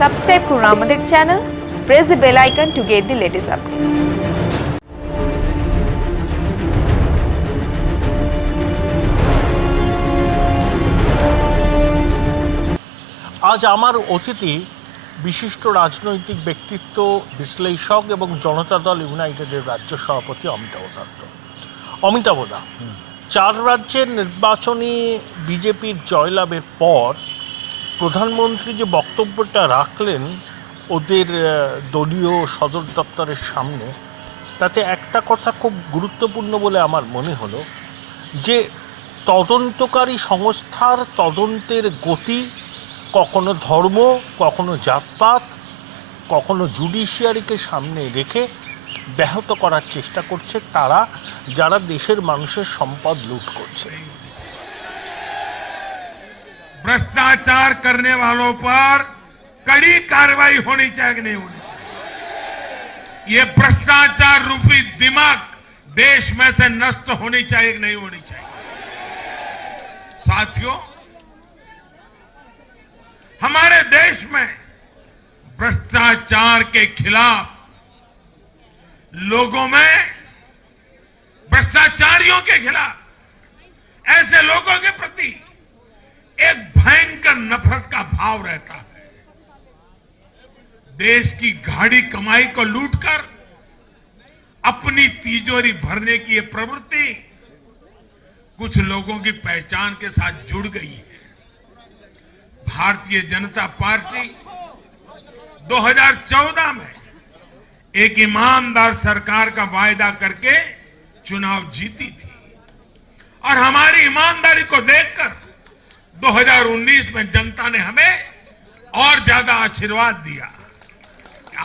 Subscribe করুন আমাদের channel, press the bell icon to get the latest update. আজ আমার অতিথি বিশিষ্ট রাজনৈতিক ব্যক্তিত্ব, বিশ্লেষক এবং জনতা দল ইউনাইটেডের রাজ্য সভাপতি অমিতাভ দত্ত। অমিতাভদা, 4 রাজ্যের নির্বাচনী বিজেপির জয়লাভের পর প্রধানমন্ত্রী যে বক্তব্যটা রাখলেন ওদের দলীয় সদর দপ্তরের সামনে, তাতে একটা কথা খুব গুরুত্বপূর্ণ বলে আমার মনে হলো যে তদন্তকারী সংস্থার তদন্তের গতি কখনো ধর্ম, কখনো জাতপাত, কখনো জুডিশিয়ারিকে সামনে রেখে ব্যাহত করার চেষ্টা করছে তারা, যারা দেশের মানুষের সম্পদ লুট করছে। भ्रष्टाचार करने वालों पर कड़ी कार्रवाई होनी चाहिए कि नहीं होनी चाहिए। ये भ्रष्टाचार रूपी दिमाग देश में से नष्ट होनी चाहिए कि नहीं होनी चाहिए। साथियों, हमारे देश में भ्रष्टाचार के खिलाफ लोगों में, भ्रष्टाचारियों के खिलाफ, ऐसे लोगों के प्रति एक भयंकर नफरत का भाव रहता है। देश की गाढ़ी कमाई को लूटकर अपनी तिजोरी भरने की ये प्रवृत्ति कुछ लोगों की पहचान के साथ जुड़ गई है। भारतीय जनता पार्टी 2014 में एक ईमानदार सरकार का वायदा करके चुनाव जीती थी और हमारी ईमानदारी को देखकर 2019 में जनता ने हमें और ज्यादा आशीर्वाद दिया।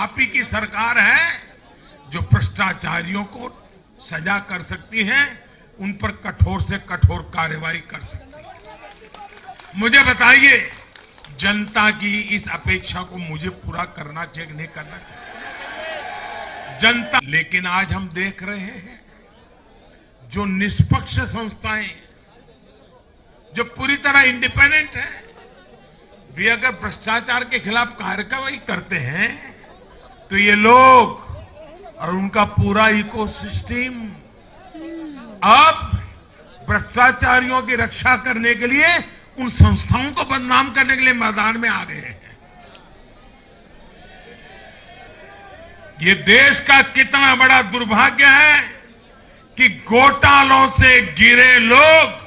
आप ही की सरकार है जो भ्रष्टाचारियों को सजा कर सकती है, उन पर कठोर से कठोर कार्रवाई कर सकती है। मुझे बताइए, जनता की इस अपेक्षा को मुझे पूरा करना चाहिए कि नहीं करना चाहिए? जनता, लेकिन आज हम देख रहे हैं जो निष्पक्ष संस्थाएं, जो पूरी तरह इंडिपेंडेंट है, वे अगर भ्रष्टाचार के खिलाफ कार्रवाई करते हैं तो ये लोग और उनका पूरा इकोसिस्टम अब भ्रष्टाचारियों की रक्षा करने के लिए उन संस्थाओं को बदनाम करने के लिए मैदान में आ गए हैं। ये देश का कितना बड़ा दुर्भाग्य है कि घोटालों से गिरे लोग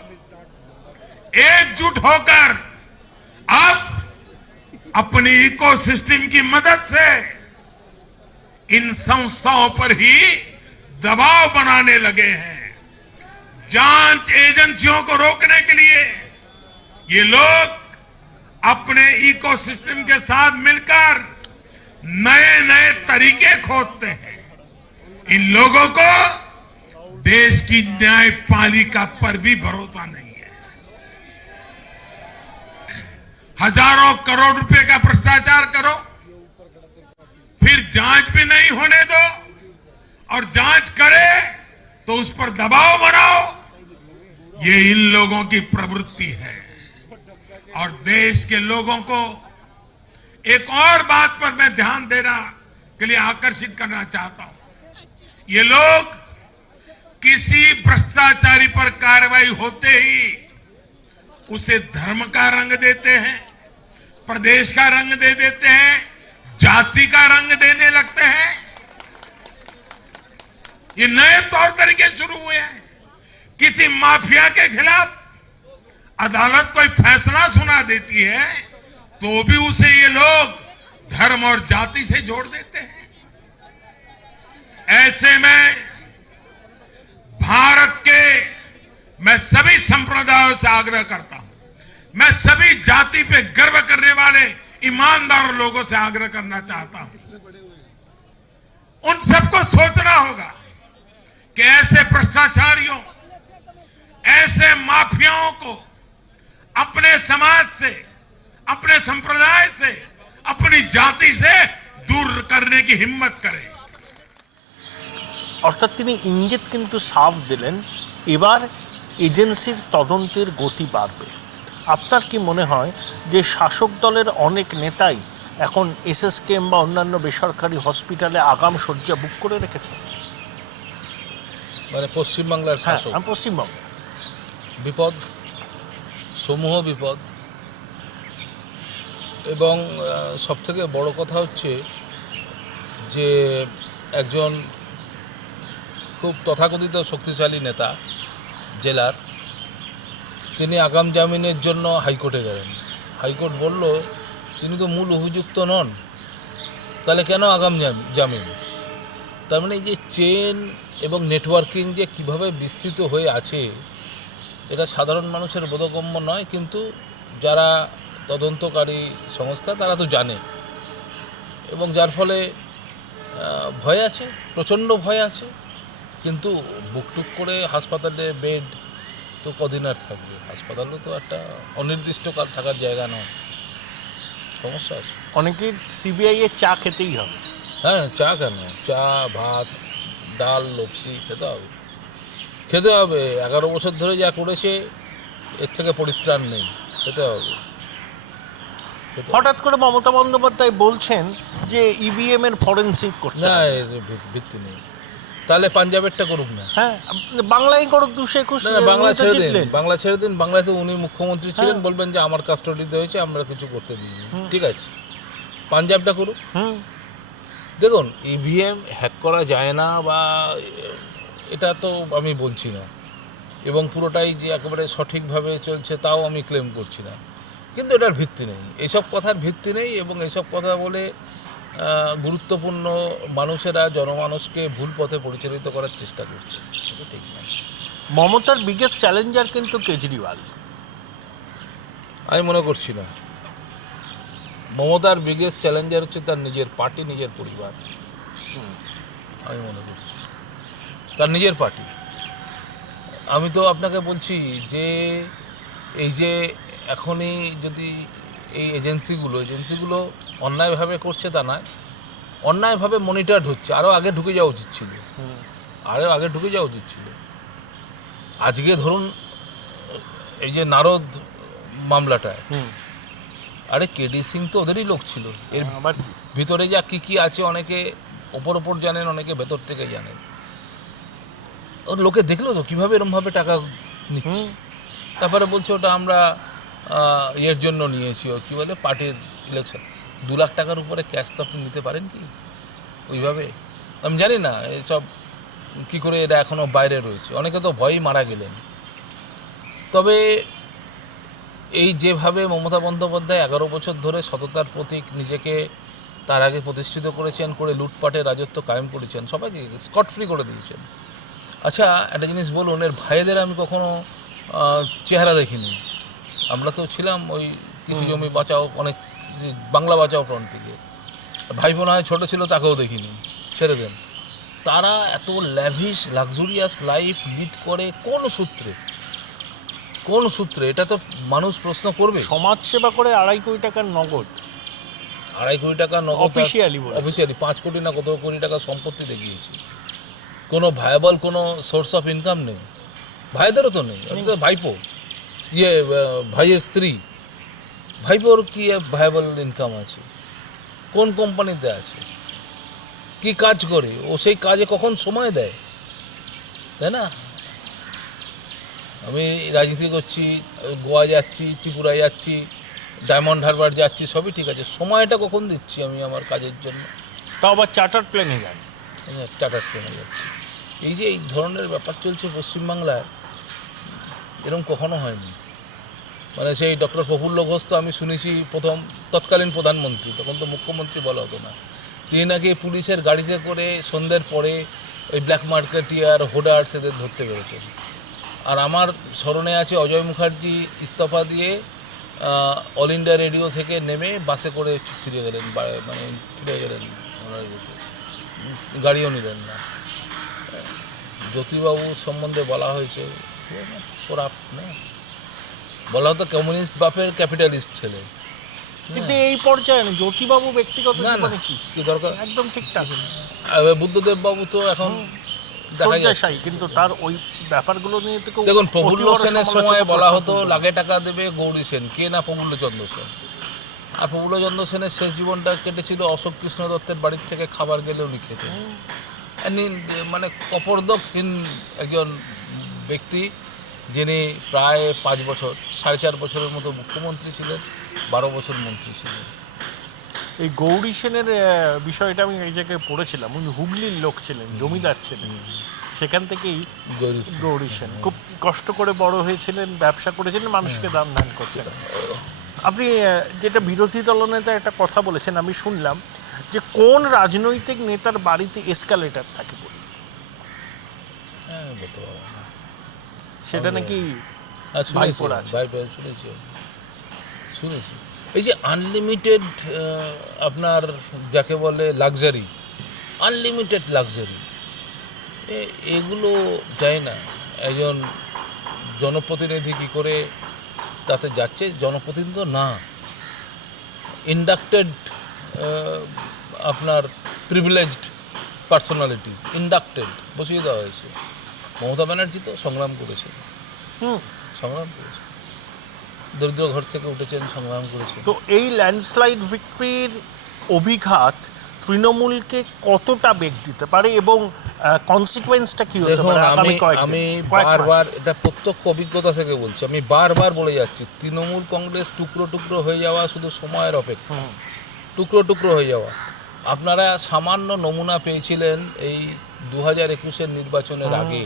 एकजुट होकर अब अपनी इकोसिस्टम की मदद से इन संस्थाओं पर ही दबाव बनाने लगे हैं। जांच एजेंसियों को रोकने के लिए ये लोग अपने इकोसिस्टम के साथ मिलकर नए नए तरीके खोजते हैं। इन लोगों को देश की न्यायपालिका पर भी भरोसा नहीं। हजारों करोड़ रुपए का भ्रष्टाचार करो, फिर जांच भी नहीं होने दो, और जांच करे तो उस पर दबाव बनाओ। ये इन लोगों की प्रवृत्ति है। और देश के लोगों को एक और बात पर मैं ध्यान देना के लिए आकर्षित करना चाहता हूं। ये लोग किसी भ्रष्टाचारी पर कार्रवाई होते ही उसे धर्म का रंग देते हैं, प्रदेश का रंग दे देते हैं, जाति का रंग देने लगते हैं। ये नए तौर तरीके शुरू हुए हैं। किसी माफिया के खिलाफ अदालत कोई फैसला सुना देती है तो भी उसे ये लोग धर्म और जाति से जोड़ देते हैं। ऐसे में भारत के मैं सभी संप्रदायों से आग्रह करता हूं, मैं सभी जाति पे गर्व करने वाले ईमानदार लोगों से आग्रह करना चाहता हूं, उन सबको सोचना होगा कि ऐसे भ्रष्टाचारियों, ऐसे माफियाओं को अपने समाज से, अपने संप्रदाय से, अपनी जाति से दूर करने की हिम्मत करें। অর্থাৎ তিনি ইঙ্গিত কিন্তু সাফ দিলেন, এবার এজেন্সির তদন্তের গতি বাড়বে। আপনার কি মনে হয় যে শাসক দলের অনেক নেতাই এখন এসএসকেএম বা অন্যান্য বেসরকারি হসপিটালে আগাম শয্যা বুক করে রেখেছে? মানে পশ্চিমবাংলার হ্যাঁ, শাসক পশ্চিমবঙ্গ। বিপদ, সমূহ বিপদ। এবং সবথেকে বড় কথা হচ্ছে যে একজন খুব তথাকথিত শক্তিশালী নেতা জেলার, তিনি আগাম জামিনের জন্য হাইকোর্টে গেলেন। হাইকোর্ট বলল তিনি তো মূল অভিযুক্ত নন, তাহলে কেন আগাম জামিন? তার মানে এই যে চেন এবং নেটওয়ার্কিং যে কীভাবে বিস্তৃত হয়ে আছে, এটা সাধারণ মানুষের বোধগম্য নয়, কিন্তু যারা তদন্তকারী সংস্থা তারা তো জানে, এবং যার ফলে ভয় আছে, প্রচণ্ড ভয় আছে। কিন্তু বুকটুক করে হাসপাতালে বেড তো কদিন আর থাকবে? হাসপাতালও তো একটা অনির্দিষ্টকাল থাকার জায়গা নয়, সমস্যা আছে। অনেকের সিবিআই এর চা খেতেই হবে। হ্যাঁ, চা কেন, চা ভাত ডাল লপসি খেতে হবে। 11 বছর ধরে যা করেছে এর থেকে পরিত্রাণ নেই, খেতে হবে। হঠাৎ করে মমতা বন্দ্যোপাধ্যায় বলছেন যে ইভিএম এর ফরেনসিক করতে না, হবে। এর ভিত্তি নেই। তাহলে পাঞ্জাবেরটা করুক না। হ্যাঁ, বাংলায় করুক 221। না, বাংলা ছেড়ে দিন, জিতলেন। বাংলা ছেড়ে দিন। বাংলায় তো উনি মুখ্যমন্ত্রী ছিলেন, বলবেন যে আমার কাস্টডিতে হয়েছে, আমরা কিছু করতে দিইনি, ঠিক আছে। পাঞ্জাবটা করুক। দেখুন, ইভিএম হ্যাক করা যায় না বা এটা তো আমি বলছি না, এবং পুরোটাই যে একেবারে সঠিকভাবে চলছে তাও আমি ক্লেম করছি না, কিন্তু এটার ভিত্তি নেই, এইসব কথার ভিত্তি নেই। এবং এইসব কথা বলে গুরুত্বপূর্ণ মানুষেরা জনমানুষকে ভুল পথে পরিচালিত করার চেষ্টা করছে, এটা ঠিক না। মমতার বিগেস্ট চ্যালেঞ্জার কিন্তু কেজরিওয়াল। আমি মনে করছি না। মমতার বিগেস্ট চ্যালেঞ্জার হচ্ছে তার নিজের পার্টি, নিজের পরিবার। আমি মনে করছি তার নিজের পার্টি। আমি তো আপনাকে বলছি যে এই যে এখনই যদি এই এজেন্সিগুলো অন্যায়ভাবে করছে তা নয়, অন্যায়ভাবে মনিটরড হচ্ছে। আরও আগে ঢুকে যাওয়া উচিত ছিল, আজকে ধরুন এই যে নারদ মামলাটায়, আরে কেডি সিং তো ওদেরই লোক ছিল। এর ভিতরে যা কি আছে অনেকে ওপর জানেন, অনেকে ভেতর থেকে জানেন। ওর লোকে দেখলো তো কীভাবে এরমভাবে টাকা নিচ্ছে। তারপরে বলছে ওটা আমরা ইয়ের জন্য নিয়েছি, ও কী বলে, পার্টির ইলেকশন। 2 লাখ টাকার উপরে ক্যাশ তো আপনি নিতে পারেন কি ওইভাবে? আমি জানি না এসব কী করে এরা এখনও বাইরে রয়েছে। অনেকে তো ভয়েই মারা গেলেন। তবে এই যেভাবে মমতা বন্দ্যোপাধ্যায় 11 বছর ধরে সততার প্রতীক নিজেকে তার আগে প্রতিষ্ঠিত করেছেন, করে লুটপাটের রাজত্ব কায়েম করেছেন, সবাইকে স্কট ফ্রি করে দিয়েছেন। আচ্ছা, একটা জিনিস বলুন, এর ভাইদের আমি কখনো চেহারা দেখিনি। আমরা তো ছিলাম ওই কৃষি জমি বাঁচাও, অনেক বাংলা বাঁচাও ফ্রন্ট থেকে। ভাই বোন হয় ছোটো ছিল, তাকেও দেখিনি, ছেড়ে দেন। তারা এত ল্যাভিশ লাক্সুরিয়াস লাইফ লিড করে কোন সূত্রে? এটা তো মানুষ প্রশ্ন করবে। সমাজ সেবা করে 2.5 কোটি টাকার নগদ। 2.5 কোটি টাকা নগদ অফিসিয়ালি 5 কোটি না কত কোটি টাকা সম্পত্তি দেখিয়েছে। কোনো ভায়াবল কোনো সোর্স অফ ইনকাম নেই, ভাইদেরও তো নেই। তো ভাইপো, ভাইয়ের স্ত্রী, ভাইপোর কি ভায়াবল ইনকাম আছে? কোন কোম্পানিতে আছে? কি কাজ করে ও? সেই কাজে কখন সময় দেয়, তাই না? আমি রাজনীতি করছি, গোয়া যাচ্ছি, ত্রিপুরায় যাচ্ছি, ডায়মন্ড হারবার যাচ্ছি, সবই ঠিক আছে। সময়টা কখন দিচ্ছি আমি আমার কাজের জন্য? তাও আবার চার্টার প্লেনে যায়, চার্টার প্লেনে যাচ্ছি। এই যে এই ধরনের ব্যাপার চলছে পশ্চিমবাংলায়, এরকম কখনো হয়নি। মানে সেই ডক্টর প্রফুল্ল ঘোষ তো আমি শুনেছি প্রথম তৎকালীন প্রধানমন্ত্রী, তখন তো মুখ্যমন্ত্রী বলা হতো না, তিনি নাকি পুলিশের গাড়িতে করে সন্ধ্যের পরে ওই ব্ল্যাক মার্কেটিয়ার হোডার্স এদের ধরতে বেরোতেন। আর আমার স্মরণে আছে অজয় মুখার্জি ইস্তফা দিয়ে অল ইন্ডিয়া রেডিও থেকে নেমে বাসে করে ফিরে গেলেন, ওনার গাড়িও নিলেন না। জ্যোতিবাবু সম্বন্ধে বলা হয়েছে করাপ্ট না, বলা হতো কমিউনিস্ট বাপের ক্যাপিটালিস্ট ছেলে। কিন্তু এই পর্যায়ে জ্যোতিবাবু ব্যক্তিগত জীবনে কি দরকার, একদম ঠিকঠাক। বুদ্ধদেব বাবু তো এখন শয্যাশায়ী, কিন্তু তার ওই ব্যাপারগুলো নিয়ে তো দেখুন, প্রফুল্ল সেনের সময় বলা হতো লাগে টাকা দেবে গৌরী সেন, কে না প্রফুল্ল চন্দ্র সেন। আর প্রফুল্লচন্দ্র সেনের শেষ জীবনটা কেটেছিল অশোক কৃষ্ণ দত্তের বাড়ির থেকে খাবার গেলে উনি খেতেন। মানে কপর্দকহীন একজন ব্যক্তি, যিনি প্রায় 5 বছর 4.5 বছরের মতো মুখ্যমন্ত্রী ছিলেন, 12 বছর মন্ত্রী ছিলেন। এই গৌরী সেনের বিষয়টা আমি এই জায়গায় পড়েছিলাম, উনি হুগলির লোক ছিলেন, জমিদার ছিলেন, সেখান থেকেই গৌরী সেন খুব কষ্ট করে বড় হয়েছিলেন, ব্যবসা করেছিলেন, মানুষকে দান ধান করছিলেন। আপনি যেটা বিরোধী দলনেতা একটা কথা বলেছেন, আমি শুনলাম যে কোন রাজনৈতিক নেতার বাড়িতে এসকালেটার থাকে বলে, সেটা নাকি ভাইপোর আছে। শুনেছি এই যে আনলিমিটেড আপনার যাকে বলে লাক্সারি, আনলিমিটেড লাক্সারি, এগুলো যায় না। একজন জনপ্রতিনিধি কী করে তাতে যাচ্ছে? জনপ্রতিনিধি তো না, ইন্ডাক্টেড আপনার প্রিভিলেজড পার্সোনালিটিস, ইন্ডাক্টেড বসিয়ে দেওয়া হয়েছে। মমতা ব্যানার্জি তো সংগ্রাম করেছেন, সংগ্রাম করেছেন, দরিদ্র ঘর থেকে উঠেছেন, সংগ্রাম করেছেন। তো এই ল্যান্ডস্লাইড ভিক্টরির অভিঘাত তৃণমূলকে কতটা বেগ দিতে পারে এবং কনসিকুয়েন্সটা কি হতে পারে? আমি বারবার এটা প্রত্যক্ষ অভিজ্ঞতা থেকে বলছি, আমি বারবার বলে যাচ্ছি, তৃণমূল কংগ্রেস টুকরো টুকরো হয়ে যাওয়া শুধু সময়ের অপেক্ষা, টুকরো টুকরো হয়ে যাওয়া। আপনারা সামান্য নমুনা পেয়েছিলেন এই 2021-এর নির্বাচনের আগে,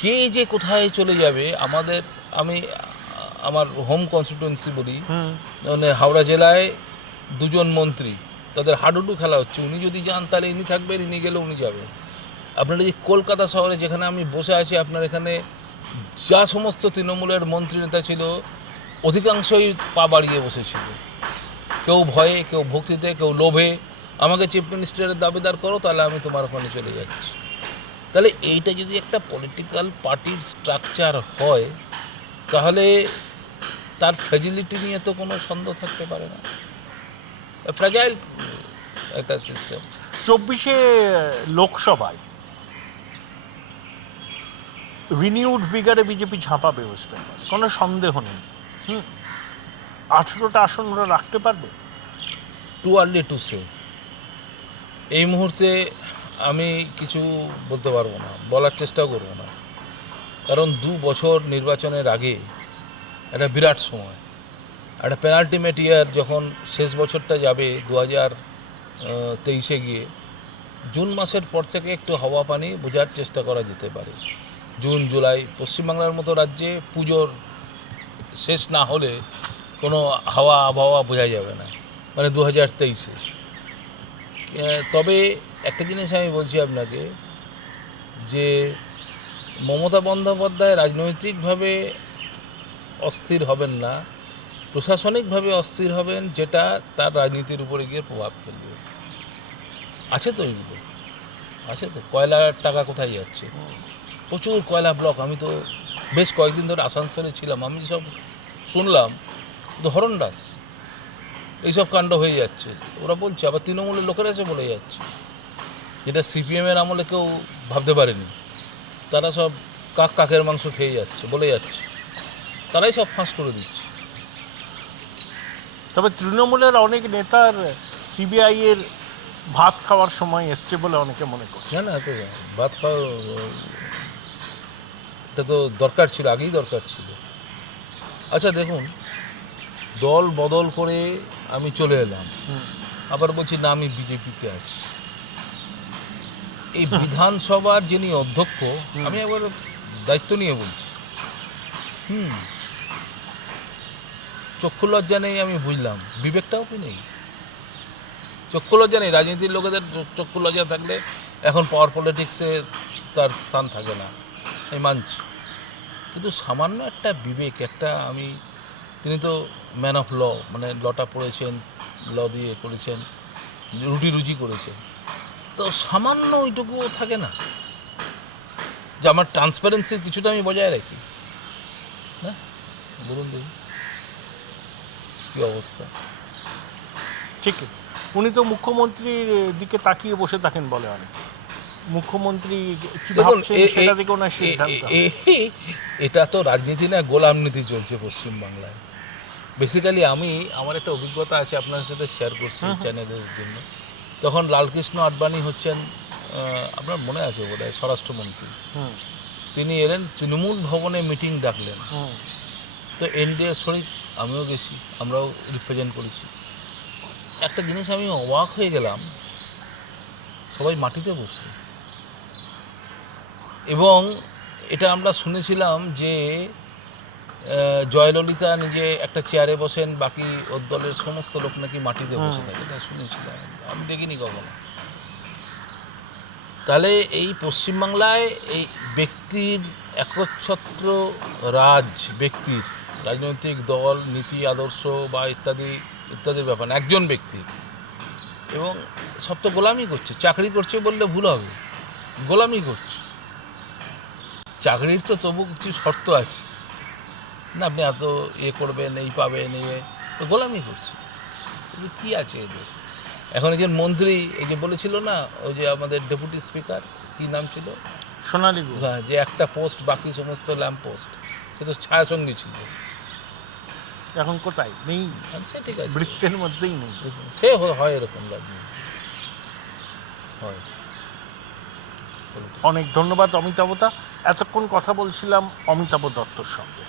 কে যে কোথায় চলে যাবে। আমি আমার হোম কনস্টিটুয়েন্সি বলি, মানে হাওড়া জেলায় 2জন মন্ত্রী, তাদের হাডুডু খেলা হচ্ছে, উনি যদি যান তাহলে ইনি থাকবেন, ইনি গেলে উনি যাবেন। আপনারা যে কলকাতা শহরে যেখানে আমি বসে আছি, আপনার এখানে যা সমস্ত তৃণমূলের মন্ত্রী নেতা ছিল অধিকাংশই পা বাড়িয়ে বসেছিল, কেউ ভয়ে, কেউ ভক্তিতে, কেউ লোভে। আমাকে চিফ মিনিস্টারের দাবিদার করো, তাহলে আমি তোমার ওখানে চলে যাচ্ছি। তাহলে এইটা যদি একটা পলিটিক্যাল পার্টির স্ট্রাকচার হয়, তাহলে তার ফ্র্যাজিলিটি নিয়ে তো কোনো সন্দেহ থাকতে পারে না। ফ্র্যাজাইল একটা সিস্টেম। 24-এ লোকসভায় রিনিউড ভিগারে বিজেপি ঝাঁপাবে ওয়েস্ট বেঙ্গল, কোনো সন্দেহ নেই। 18টা আসন ওরা রাখতে পারবে। Too early to say. এই মুহূর্তে আমি কিছু বলতে পারবো না, বলার চেষ্টাও করবো না, কারণ 2 বছর নির্বাচনের আগে একটা বিরাট সময়, একটা পেনাল্টিমেট ইয়ার, যখন শেষ বছরটা যাবে 2023-এ গিয়ে, জুন মাসের পর থেকে একটু হাওয়া পানি বোঝার চেষ্টা করা যেতে পারে। জুন জুলাই পশ্চিমবাংলার মতো রাজ্যে পুজোর শেষ না হলে কোনো হাওয়া আবহাওয়া বোঝা যাবে না, মানে 2023-এ। তবে একটা জিনিস আমি বলছি আপনাকে, যে মমতা বন্দ্যোপাধ্যায় রাজনৈতিকভাবে অস্থির হবেন না, প্রশাসনিকভাবে অস্থির হবেন, যেটা তার রাজনীতির উপরে গিয়ে প্রভাব ফেলবে। আছে তো এইগুলো, আছে তো। কয়লার টাকা কোথায় যাচ্ছে? প্রচুর কয়লা ব্লক। আমি তো বেশ কয়েকদিন ধরে আসানসোলে ছিলাম, আমি সব শুনলাম হরণদাস এইসব কাণ্ড হয়ে যাচ্ছে, ওরা বলছে। আবার তৃণমূলের লোকেরা এসে বলে যাচ্ছে, যেটা সিপিএমের আমলে কেউ ভাবতে পারেনি। তারা সব কাকের মাংস খেয়ে যাচ্ছে, বলে যাচ্ছে, তারাই সব ফাঁস করে দিচ্ছে। তবে তৃণমূলের অনেক নেতার সিবিআই এর ভাত খাওয়ার সময় এসছে বলে অনেকে মনে করছে। না, তো ভাত খাওয়া এটা তো দরকার ছিল, আগেই দরকার ছিল। আচ্ছা দেখুন, দল বদল করে আমি চলে এলাম, আবার বলছি না আমি বিজেপিতে আছি। এই বিধানসভার যিনি অধ্যক্ষ, আমি একবার দায়িত্ব নিয়ে বলছি, চক্ষু লজ্জা নেই, আমি বুঝলাম, বিবেকটাও কি নেই, চক্ষু লজ্জা নেই। রাজনীতির লোকেদের চক্ষু লজ্জা থাকলে এখন পাওয়ার পলিটিক্সে তার স্থান থাকে না, আমি মানছি। কিন্তু সামান্য একটা বিবেক, একটা তিনি তো ম্যান অফ ল, মানে লটা পড়েছেন, ল দিয়ে করেছেন, রুজি করেছেন, তো সামান্য ওইটুকুও থাকে না যে আমার ট্রান্সপারেন্সির কিছুটা আমি বজায় রাখি। হ্যাঁ বলুন দেখি কী অবস্থা। ঠিক, উনি তো মুখ্যমন্ত্রীর দিকে তাকিয়ে বসে থাকেন বলে অনেকে। মুখ্যমন্ত্রী কি ভাবছেন সেটা থেকে ওনার সিদ্ধান্ত। এটা তো রাজনীতি না, গোলাম নীতি চলছে পশ্চিমবাংলায়। বেসিক্যালি আমার একটা অভিজ্ঞতা আছে আপনার সাথে শেয়ার করছি চ্যানেলের জন্য। তখন লালকৃষ্ণ আডবাণী হচ্ছেন আপনার মনে আছে বোধহয় স্বরাষ্ট্রমন্ত্রী, তিনি এলেন তৃণমূল ভবনে মিটিং ডাকলেন। তো এনডিএ শরীফ আমিও গেছি, আমরাও রিপ্রেজেন্ট করেছি। একটা জিনিস আমি অবাক হয়ে গেলাম, সবাই মাটিতে বসল। এবং এটা আমরা শুনেছিলাম যে জয়ললিতা নিজে একটা চেয়ারে বসেন, বাকি ওর দলের সমস্ত লোক নাকি মাটিতে বসে থাকে, এটা শুনেছিলাম, আমি দেখিনি কখনো। তাহলে এই পশ্চিমবাংলায় এই ব্যক্তির একচ্ছত্র রাজ, ব্যক্তির রাজনৈতিক দল, নীতি আদর্শ বা ইত্যাদি ইত্যাদির ব্যাপার না, একজন ব্যক্তির, এবং সব তো গোলামি করছে। চাকরি করছে বললে ভুল হবে, গোলামি করছে। চাকরির তো তবু কিছু শর্ত আছে না, আপনি এত করবেন, এই পাবেন, তো গোলামি করছে। কী আছে এদের? এখন একজন মন্ত্রী এই যে বলেছিল না, ওই যে আমাদের ডেপুটি স্পিকার, কী নাম ছিল, সোনালী গুহ, হ্যাঁ, যে একটা পোস্ট, বাকি সমস্ত ল্যাম্প পোস্ট, সে তো ছায়াসঙ্গী ছিল। এখন কোথায় নেই, সে ঠিক আছে, বৃত্তের মধ্যেই নেই। সে হয় এরকম রাজনীতি হয়। অনেক ধন্যবাদ অমিতাভ দা। এতক্ষণ কথা বলছিলাম অমিতাভ দত্তর সঙ্গে।